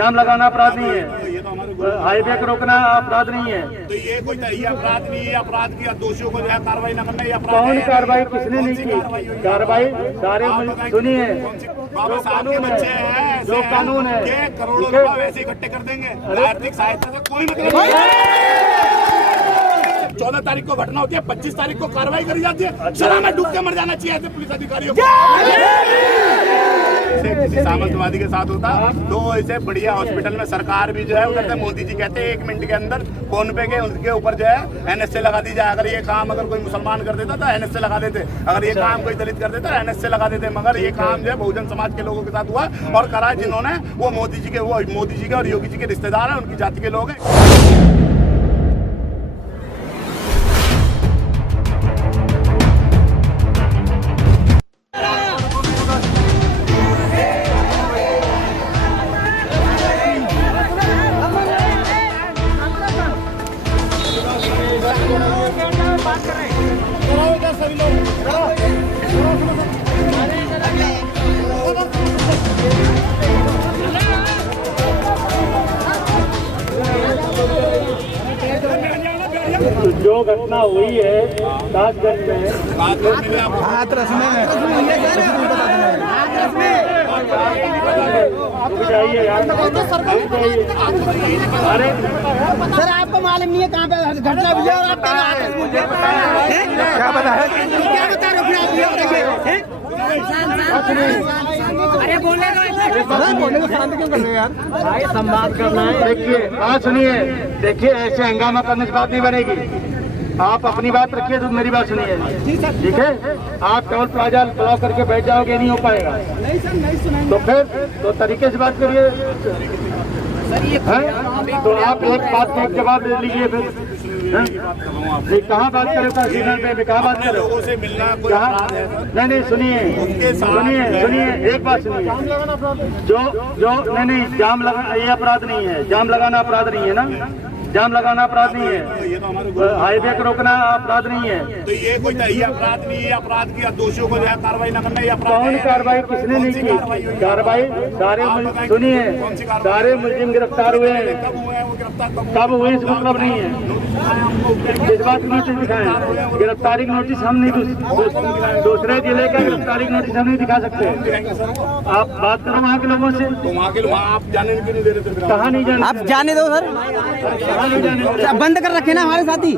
जाम लगाना अपराध नहीं है, हाईवे को रोकना अपराध नहीं है। तो ये कोई ये अपराध नहीं है, अपराध की दोषियों को जो है कार्रवाई न करना, ये अपराध कौन है। कार्रवाई किसने नहीं की? कार्रवाई सारे सुनिए, बाबा साहब के बच्चे हैं, जो कानून है करोड़ों रुपए वैसे इकट्ठे कर देंगे, आर्थिक सहायता से कोई मतलब नहीं। 14 तारीख को घटना होती है, 25 तारीख को कार्रवाई करी जाती है। शराब में डूब के मर जाना चाहिए ऐसे पुलिस अधिकारियों को। किसी सामंतवादी के साथ होता तो इसे बढ़िया हॉस्पिटल में सरकार भी जो है उधर से मोदी जी कहते हैं 1 मिनट के अंदर फोन पे के उनके ऊपर जो है NSA लगा दी जाए। अगर ये काम अगर कोई मुसलमान कर देता तो NSA लगा देते, अगर ये काम कोई दलित कर देता NSA लगा देते, मगर ये काम जो है बहुजन समाज के लोगों के साथ हुआ और करा जिन्होंने वो मोदी जी के और योगी जी के रिश्तेदार हैं, उनकी जाति के लोग हैं। जो घटना हुई है ताजगंज में, जाइए यार, अरे सर आपको मालूम नहीं है कहाँ पे घटना हुई है और आप क्या बता रहे अरे बोलने को शांत क्यों कर रहे हो यार भाई, संवाद करना है। देखिए बात सुनिए, देखिए ऐसे हंगामा करने से बात नहीं बनेगी। आप अपनी बात रखिए तो मेरी बात सुनिए, ठीक है? आप टोल प्लाजा ब्लॉक करके बैठ जाओगे, नहीं हो पाएगा। नहीं सर, नहीं सुनाएंगे तो फिर तो तरीके से बात करिए, तो आप एक बात का एक जवाब दे लीजिए फिर। कहाँ बात करें तहसीलदार पे, कहाँ बात करें? लोगों से मिलना कोई कहाँ? अपराध है? नहीं सुनिए, एक बात सुनिए, जो नहीं जाम लगा ये अपराध नहीं है, जाम लगाना अपराध नहीं है ना, जाम लगाना अपराध नहीं है, हाईवे को रोकना अपराध नहीं है। तो ये कोई ये अपराध नहीं है, अपराध की दोषियों को जो है कार्रवाई न करना, ये अपराध कौन है। कार्रवाई किसने नहीं की? कार्रवाई सारे सुनिए, सारे मुलजिम गिरफ्तार हुए हैं। कब हुए हैं वो गिरफ्तार? कब हुए इस मतलब नहीं है, इस बात नोटिस दिखाएं। गिरफ्तारी का नोटिस हम नहीं, दूसरे जिले का गिरफ्तारी का नोटिस हम नहीं दिखा सकते। आप बात करो वहाँ के लोगों से। तो वहाँ के लोग आप जाने क्यों नहीं दे रहे थे? कहाँ नहीं जाने? आप जाने दो सर, बंद कर रखे ना हमारे साथी।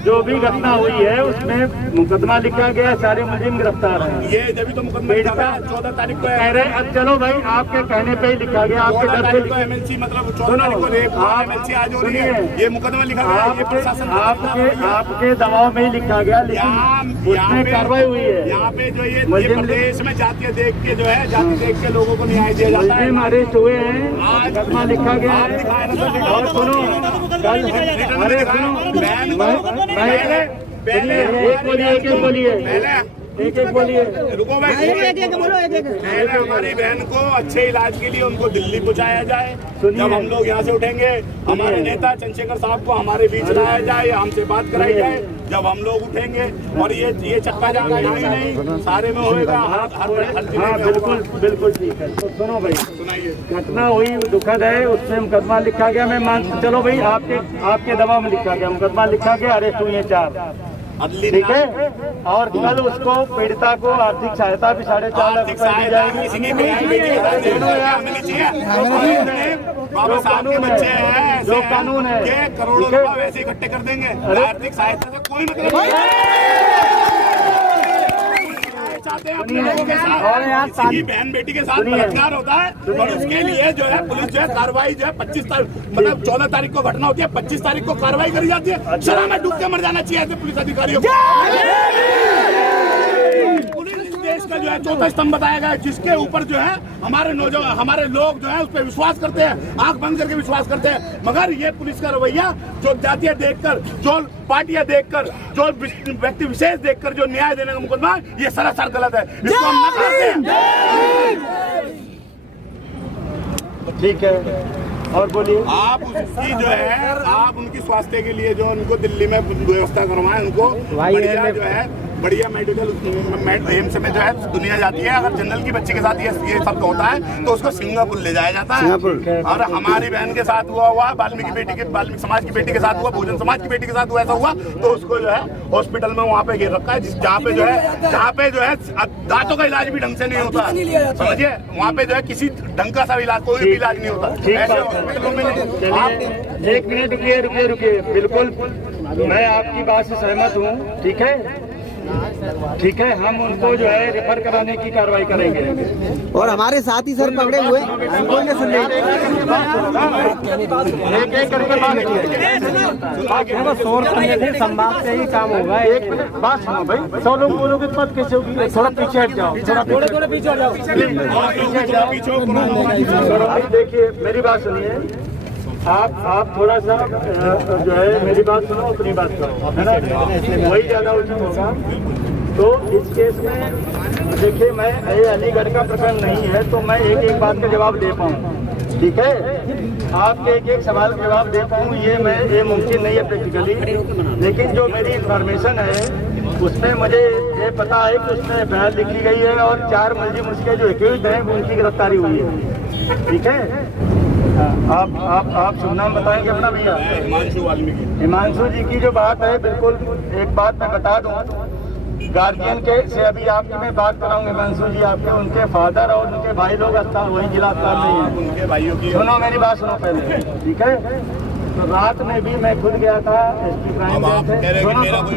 जो भी घटना हुई है उसमें मुकदमा लिखा गया, सारे मुलजिम गिरफ्तार हैं। ये जब तो मुकदमा 14 तारीख को कह रहे अब चलो भाई, आपके कहने पे ही लिखा गया, आपके डर से लिखा। MLC मतलब 14 तारीख को रेप MLC आज हो रही है, ये मुकदमा लिखा गया, ये प्रशासन आपके दबाव में ही लिखा गया, लेकिन उसमें कार्रवाई हुई है। यहाँ पे जो ये प्रदेश में जातीय देख के जो है, जाति देख के लोगों को न्याय दिया जाता है। मुलजिम अरेस्ट हुए हैं, मुकदमा लिखा गया है। और सुनो कल, अरे सुनो, पहले एक बोलिए एक बोलिए, रुको भाई, पहले हमारी बहन को अच्छे इलाज के लिए उनको दिल्ली पहुंचाया जाए। जब हम लोग यहाँ से उठेंगे, हमारे नेता चंद्रशेखर साहब को हमारे बीच लाया जाए, हमसे बात कराई जाए। जब हम लोग उठेंगे और ये चक्का जाना यहाँ ही नहीं, सारे में होएगा, हर जिले में। बिल्कुल ठीक है। तो सुनो भाई, सुनाइए। घटना हुई दुखद है, उसमें मुकदमा लिखा गया। मैं मान चलो भाई, आपके दबाव में लिखा गया, मुकदमा लिखा गया, अरेस्ट हुए 4, ठीक है? और कल उसको पीड़िता को आर्थिक सहायता भी 4.5 लाख रुपए दी जाएगी। बाबा साहब के बच्चे हैं, जो कानून है, करोड़ों रुपए वैसे इकट्ठे कर देंगे, आर्थिक सहायता से कोई मतलब नहीं। चाहते हैं अपने लोगों के साथ, किसी बहन बेटी के साथ बलात्कार होता है और उसके लिए जो है पुलिस जो है कार्रवाई जो है 25 तारीख मतलब 14 तारीख को घटना होती है, 25 तारीख को कार्रवाई करी जाती है। शराब में डूब के मर जाना चाहिए ऐसे पुलिस अधिकारियों को। पुलिस इस देश का जो है चौथा स्तंभ बताया गया है, जिसके ऊपर जो है हमारे नौजवान हमारे लोग जो है उस पर विश्वास करते हैं, आंख बंद करके विश्वास करते हैं। मगर ये पुलिस का रवैया जो जातियां देखकर, जो पार्टियां देखकर, जो व्यक्ति विशेष देखकर जो न्याय देने का मुकदमा, ये सरासर गलत है, इसको हम नकारते हैं। ठीक है, और बोलिए। आप उसकी जो है आप उनकी स्वास्थ्य के लिए जो उनको दिल्ली में व्यवस्था करवाएं, उनको बढ़िया जो है बढ़िया मेडिकल एम्स में जो है दुनिया जाती है। अगर जनरल की बच्चे के साथ ये सब होता है तो उसको सिंगापुर ले जाया जाता है। और हमारी बहन के साथ हुआ वाल्मीकि समाज की बेटी के साथ हुआ, बहुजन समाज की बेटी के साथ हुआ, ऐसा हुआ तो उसको जो है हॉस्पिटल में वहाँ पे गिर रखा है, जहाँ पे जो है दांतों का इलाज भी ढंग से नहीं होता, समझिए। वहाँ पे जो है किसी ढंग का सब इलाज, कोई भी इलाज नहीं होता ऐसे हॉस्पिटलों में। एक मिनट रुकिए, बिल्कुल मैं आपकी बात से सहमत हूँ, ठीक है, हम उनको जो है रेफर कराने की कार्रवाई करेंगे। और हमारे साथ ही सर पकड़े हुए कोई नहीं सुन रहे। एक करके संवाद से ही काम होगा। एक बात सुनो भाई, 100 लोग बोलोगे तो बात कैसे होगी? थोड़ा पीछे हट जाओ, थोड़ा पीछे हट जाओ। देखिए मेरी बात सुनिए, आप थोड़ा सा जो है मेरी बात सुनो, अपनी बात करो, है ना, वही ज्यादा उचित होगा। तो इस केस में देखिए, मैं ये अलीगढ़ का प्रकरण नहीं है तो मैं एक बात का जवाब दे पाऊँ, ठीक है? आपके एक सवाल का जवाब दे पाऊँ ये मुमकिन नहीं है प्रैक्टिकली, लेकिन जो मेरी इंफॉर्मेशन है उसमें मुझे ये पता है कि उसमें बयान लिख ली गई है और 4 मुलजिम उसके जो एक्यूज हैं उनकी गिरफ्तारी हुई है, ठीक है? आप शुभ नाम बताएंगे अपना भैया? हिमांशु जी की जो बात है, बिल्कुल एक बात मैं बता दूं, गार्जियन के से अभी आपकी मैं बात कराऊंगा। हिमांशु जी आपके उनके फादर और उनके भाई लोग अस्पताल, वही जिला अस्पताल में हैं। उनके भाइयों की सुनो मेरी बात सुनो पहले, ठीक है? तो रात में भी मैं खुद गया था एसपी क्राइम थे।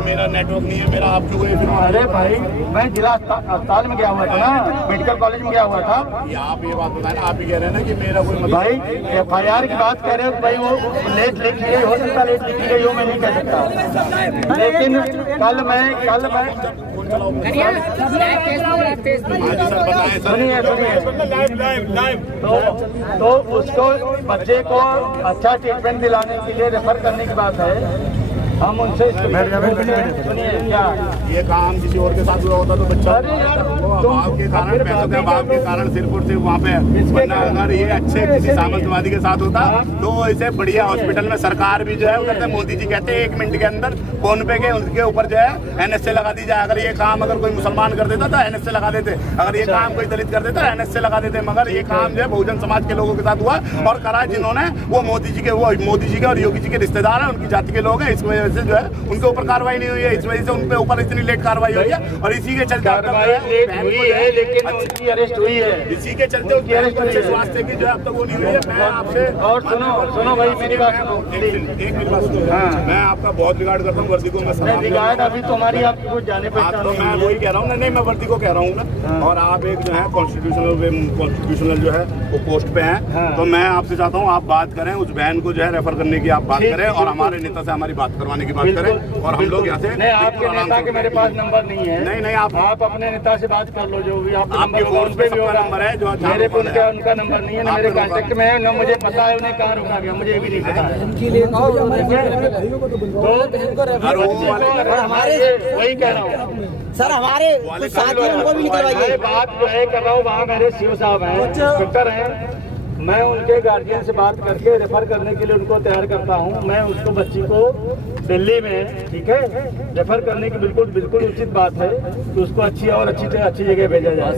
मेरा नेटवर्क नहीं है, मेरा आप क्यों गए? अरे भाई मैं जिला अस्पताल में गया हुआ था ना, मेडिकल कॉलेज में गया हुआ था। आप ये बात बताए ना, आप ही कह रहे हैं ना कि मेरा कोई भाई FIR की बात कह रहे हो तो भाई वो लेट लिखी गई हो सकता, लेट लिखी गई हो, मैं नहीं कह सकता, लेकिन कल मैं सुनिए तो उसको बच्चे को अच्छा ट्रीटमेंट दिलाने के लिए रेफर करने की बात है। हम उनसे सुनिए, क्या ये काम किसी और के साथ हुआ होता तो बच्चा बाप के कारण, पैसों के बाप के कारण सिर्फ और सिर्फ वहाँ पे, वरना अगर ये अच्छे किसी सामंतवादी के साथ होता तो इसे बढ़िया हॉस्पिटल में सरकार भी जो है वो कहते हैं, मोदी जी कहते हैं 1 मिनट के अंदर फोन पे के उनके ऊपर जो है NSA लगा दी जाए। अगर ये काम अगर कोई मुसलमान कर देता तो NSA लगा देते, अगर ये काम कोई दलित कर देता NSA लगा देते, मगर ये काम जो है बहुजन समाज के लोगों के साथ हुआ और करा जिन्होंने, वो मोदी जी के और योगी जी के रिश्तेदार हैं, उनकी जाति के लोग हैं। इस वजह से जो है उनके ऊपर कार्रवाई नहीं हुई है, इस वजह से उनके ऊपर इतनी लेट कार्रवाई हुई है और इसी के चलते लेकिन उनकी अरेस्ट हुई है, इसी के चलते उनकी अरेस्ट हुई है। स्वास्थ्य की जो है अब तक वो नहीं हुई है। मैं आपसे और सुनो भाई मेरी बात सुनो, एक मिनट बात सुनो। मैं आपका बहुत बिगाड़ करता हूँ, वर्दी को मैं सलाम बिगाड़ अभी तुम्हारी आपकी कुछ जाने पहचान, तो मैं वही कह रहा हूँ ना, नहीं मैं वर्दी को कह रहा हूँ ना। और आप एक जो है कॉन्स्टिट्यूशनल जो है वो पोस्ट पे हैं, तो मैं आपसे चाहता हूँ आप बात करें, उस बहन को जो है रेफर करने की आप बात करें और हमारे नेता से हमारी बात करवाने की बात करें और हम लोग यहाँ से। नहीं, आपके नेता के मेरे पास नंबर नहीं है। नहीं आप अपने नेता से बात कर लो, जो भी आपके फोन पे सबका नंबर है, जो मेरे पे उनका नंबर नहीं है, ना मेरे कांटेक्ट में है, ना मुझे पता है उन्हें कहाँ रोका गया, मुझे भी नहीं पता है। वही कह रहा हूँ सर, हमारे साथी उनको भी निकलवाइए। बात जो है कर रहा हूँ, वहाँ मेरे सीओ साहब हैं, इंस्पेक्टर हैं, मैं उनके गार्जियन से बात करके रेफर करने के लिए उनको तैयार करता हूँ। मैं उसको बच्ची को दिल्ली में, ठीक है, रेफर करने की बिल्कुल उचित बात है कि उसको अच्छी जगह भेजा जाए।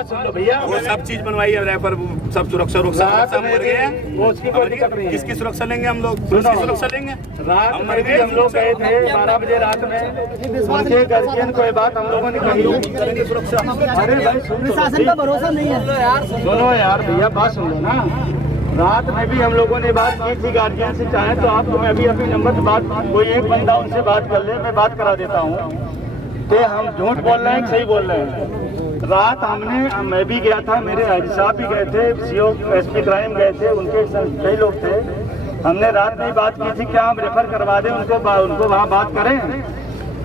सुन लो भैया, वो सब चीज बनवाई है, रेफर सब सुरक्षा सब मर गए हैं, वो उसकी कोई दिक्कत नहीं है। किसकी सुरक्षा लेंगे हम लोग? किसकी सुरक्षा लेंगे? रात में भी हम लोग गए थे 12 बजे रात में, उनके गार्जियन को ये बात हम लोगों ने कही सुरक्षा। अरे भाई शासन का भरोसा नहीं है यार, सुनो यार भैया, बात सुन लो ना। रात में भी हम लोगों ने बात की थी गार्जियन से, चाहे तो आपको मैं अभी नंबर पे बात, कोई एक बंदा उनसे बात कर ले, मैं बात करा देता हूँ कि हम झूठ बोल रहे हैं कि सही बोल रहे हैं। रात मैं भी गया था, मेरे हाजी साहब भी गए थे, CO SP क्राइम गए थे, उनके कई लोग थे। हमने रात में ही बात की थी क्या हम रेफर करवा दें उनको वहाँ बात करें।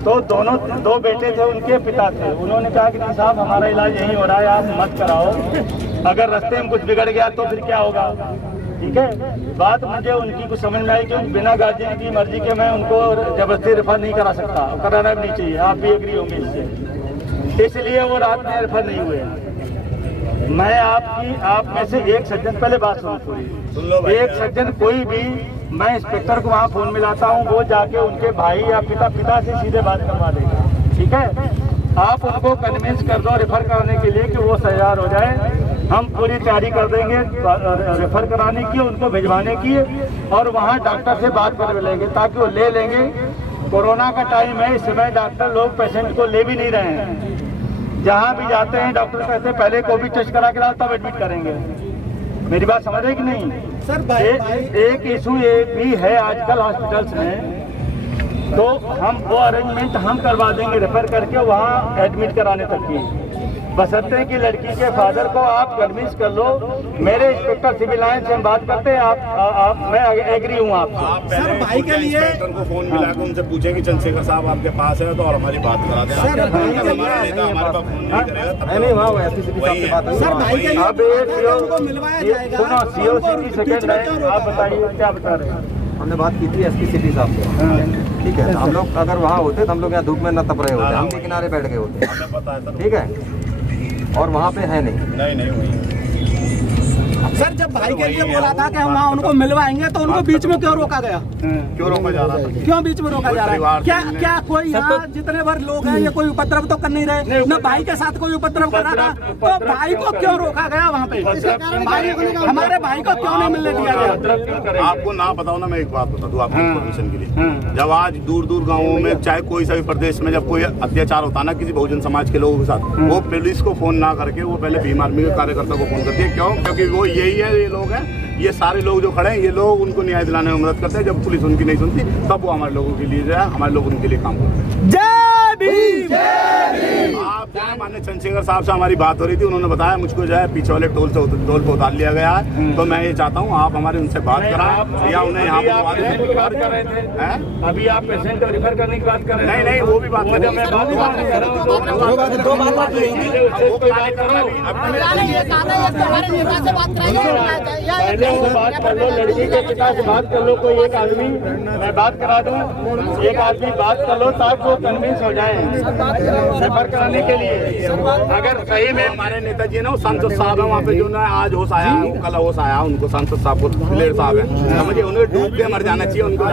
तो दो बेटे थे, उनके पिता थे, उन्होंने कहा कि नहीं साहब हमारा इलाज यहीं हो रहा है, आप मत कराओ, अगर रास्ते में कुछ बिगड़ गया तो फिर क्या होगा, ठीक है। बात मुझे उनकी कुछ समझ में आई कि बिना गार्जियन की मर्जी के मैं उनको जबरदस्ती रेफर नहीं करा सकता, कराना भी नहीं चाहिए, आप भी एग्री होंगे इससे, इसलिए वो रात में रेफर नहीं हुए। मैं आप में से एक सज्जन, पहले बात सुनो सुन लो भाई। एक सज्जन कोई भी, मैं इंस्पेक्टर को वहाँ फोन मिलाता हूँ, वो जाके उनके भाई या पिता से सीधे बात करवा देगा, ठीक है। आप उनको कन्विंस कर दो रेफर कराने के लिए कि वो तैयार हो जाए, हम पूरी तैयारी कर देंगे रेफर कराने की, उनको भिजवाने की, और वहाँ डॉक्टर से बात कर लेंगे ताकि वो ले लेंगे। कोरोना का टाइम है, इस समय डॉक्टर लोग पेशेंट को ले भी नहीं रहे हैं। जहाँ भी जाते हैं डॉक्टर कहते हैं पहले कोविड टेस्ट करा के लाओ तब एडमिट करेंगे। मेरी बात समझ रहे कि नहीं सर? एक इशू ये भी है आजकल हॉस्पिटल्स में, तो हम वो अरेंजमेंट हम करवा देंगे रेफर करके वहाँ एडमिट कराने तक की, बशर्ते कि लड़की के फादर को आप कन्विंस कर लो। मेरे इंस्पेक्टर सिविल लाइन से हम बात करते हैं, मैं एग्री हूँ आप सर। भाई के लिए इंस्पेक्टर को फोन मिला के उनसे पूछे कि चंद्रशेखर साहब आपके पास है तो और हमारी बात करा दें। हमारा नेता हमारे पास फोन नहीं करेगा, नहीं वहाँ एसपी साहब से बात। सर भाई के लिए उनको मिलवाया जाएगा। सुनो, COC सेकंड है, आप बताइए क्या बता रहे हैं? हमने बात की थी एसपी सिटी साहब से, ठीक है। हम लोग अगर वहाँ होते तो हम लोग यहाँ धूप में न तप रहे होते, हम भी किनारे बैठ गए होते, हमें पता है सर। ठीक है। और वहाँ पे है नहीं हुई सर जब भाई के लिए बोला था कि हम वहाँ उनको मिलवाएंगे तो उनको बीच में क्यों रोका गया? क्यों रोका जा रहा था? क्यों बीच में रोका जा रहा है? क्या कोई यहाँ जितने बार लोग हैं ये कोई उपद्रव तो कर नहीं रहे, न भाई के साथ कोई उपद्रव कर रहा था, तो भाई को क्यों रोका गया वहाँ पे? हमारे भाई को क्यों नहीं मिलने दिया गया? आपको ना बताओ ना, मैं एक बात बता दूं आपको इन्फॉर्मेशन के लिए। जब आज दूर दूर गाँवों में चाहे कोई सा भी प्रदेश में जब कोई अत्याचार होता ना किसी बहुजन समाज के लोगों के साथ, वो पुलिस को फोन ना करके वो पहले भीम आर्मी के कार्यकर्ता को फोन करती है। क्यों? क्योंकि वो यही है, ये लोग हैं, ये सारे लोग जो खड़े हैं, ये लोग उनको न्याय दिलाने में मदद करते हैं। जब पुलिस उनकी नहीं सुनती तब वो हमारे लोगों के लिए जो है, हमारे लोग उनके लिए काम करते हैं। जय भीम। आप माननीय चंद्रशेखर साहब से हमारी बात हो रही थी, उन्होंने बताया मुझको जो है पीछे वाले टोल पे उतार लिया गया है। तो मैं ये चाहता हूँ आप हमारे उनसे बात कराएं या उन्हें यहाँ पर अभी आप पेशेंट को रेफर करने की बात कर रहे हैं? नहीं वो भी बात कर रहे पहले वो बात कर लो, लड़की के पिता से बात कर लो, कोई एक आदमी, मैं बात करा दूं, एक आदमी बात कर लो ताकि वो कन्विंस हो जाए रेफर कराने के लिए। अगर सही में हमारे नेताजी ना, वो सांसद साहब है वहाँ पे, जो ना आज होश आया, कल होश आया उनको, सांसद साहब को, फिलेर साहब है, समझिए उन्हें डूब के मर जाना चाहिए। उनको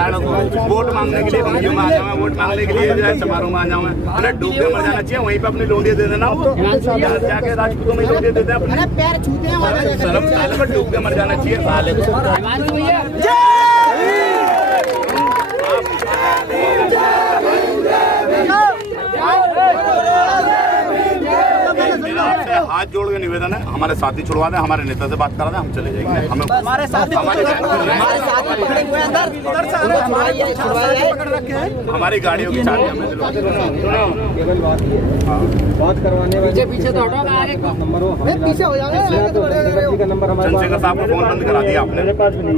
वोट मांगने के लिए धमकियों में आ जाऊँ, वोट मांगने के लिए जो है समारोह में आ जाऊँ, उन्हें डूब के मर जाना चाहिए। वहीं पे अपनी लोडियाँ दे देना, जाके राजपूतों में लोडियाँ देते हैं अपने पैर छूते हैं, शर्म साले में डूब के मर जाना चाहिए साले को। हाथ जोड़ के निवेदन है, हमारे साथी छुड़वा दें, हमारे नेता से बात करा दें, हम चले जाएंगे। हमें हमारे साथी हमारी गाड़ियों की चाबी हमें दिलवा दें। बात करवाने वाले पीछे तो नंबर हो, पीछे हो जाएगा का नंबर हमारे चंद्रशेखर साहब को फोन बंद करा दिया आपने।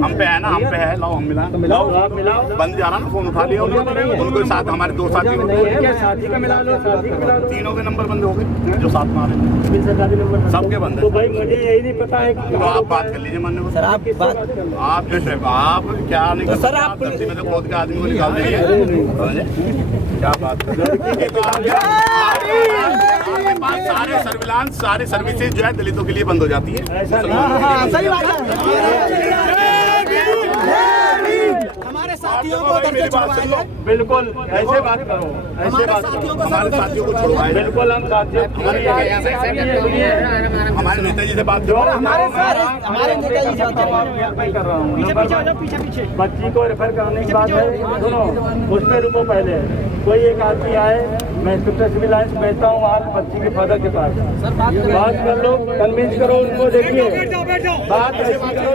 हम पे है ना, हम पे है, लाओ हम मिलाओ। आप मिलाओ, बंद जा रहा ना, फोन उठा लिया उन्होंने, उनको साथ हमारे दो साथी क्या साथी का मिला लो, साथी का मिला लो, तीनों के नंबर बंद हो गए जो साथ में आ रहे हैं, सरकारी नंबर सबके बंद तो है। भाई मुझे यही नहीं पता है कि तो आप बात कर लीजिए मानने को। सर आप बात आप जो है, आप क्या नहीं कर सकते, आप धरती में तो खोद के आदमी को निकाल देंगे, क्या बात कर रहे हैं? आपके पास सारे सर्विलांस, सारे सर्विसेज जो है दलितों के लिए बंद हो जाती है। ऐसा नहीं, सही बात है। हमारे साथियों को उधर से छुड़वाएंगे, बिल्कुल ऐसे बात करो, ऐसे बात करो, हमारे साथियों को छुड़वाए, बिल्कुल हम साथियों हमारे नेताजी से बात करो। हमारे नेताजी से कर रहा हूँ, पीछे बच्ची को रेफर करने की बात है, सुनो उस पर रुको। पहले कोई एक आदमी आए, मैं इंस्पेक्टर सिविल लाइन से भेजता हूँ वहाँ बच्ची के फादर के पास, बात कर लो, कन्विंस करो उनको। देखिए बात ऐसी करो